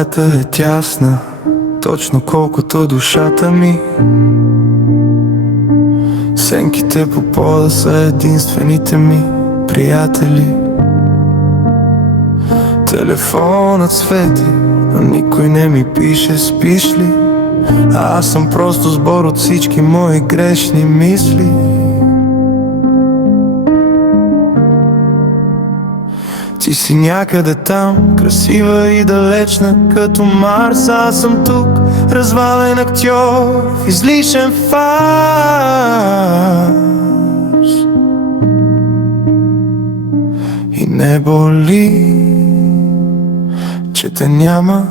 Стаята е тясна, точно колкото душата ми. Сенките по пода са единствените ми приятели. Телефонът свети, но никой не ми пише спиш ли. А аз съм просто сбор от всички мои грешни мисли. Ти си някъде там, красива и далечна като Марс. Аз съм тук, развален актьор в излишен фарс. И не боли, че те няма,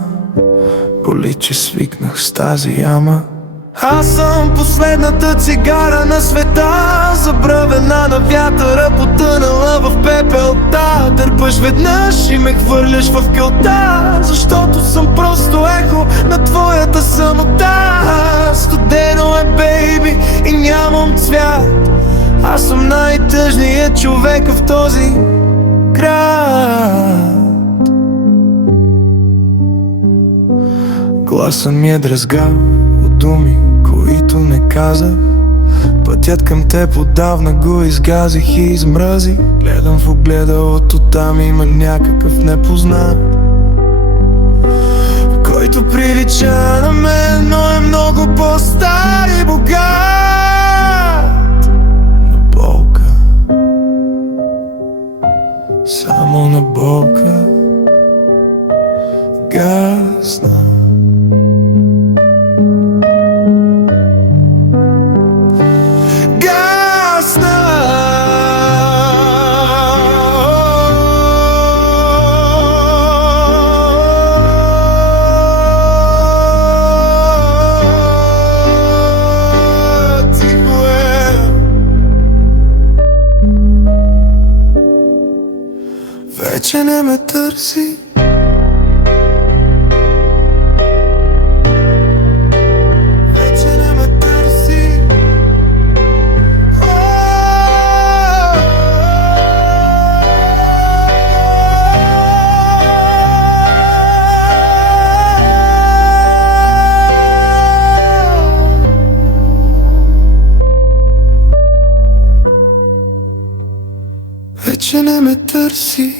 боли, че свикнах с тази яма. Аз съм последната цигара на света, забравена на вятъра, потънала в пепелта. Дърпаш веднъж и ме хвърляш в кълта, защото съм просто ехо на твоята самота. Студено е, бейби, и нямам цвят. Аз съм най-тъжният човек в този град. Гласът ми е дрезгав от думи, които не казах. Пътят към теб отдавна го изгазих и измразих. Гледам в огледалото, там има някакъв непознат, който прилича на мен, но е много по-стар и богат. На болка, само на болка гасна. Вече не ме търси, вече не ме търси. Вече не ме търси.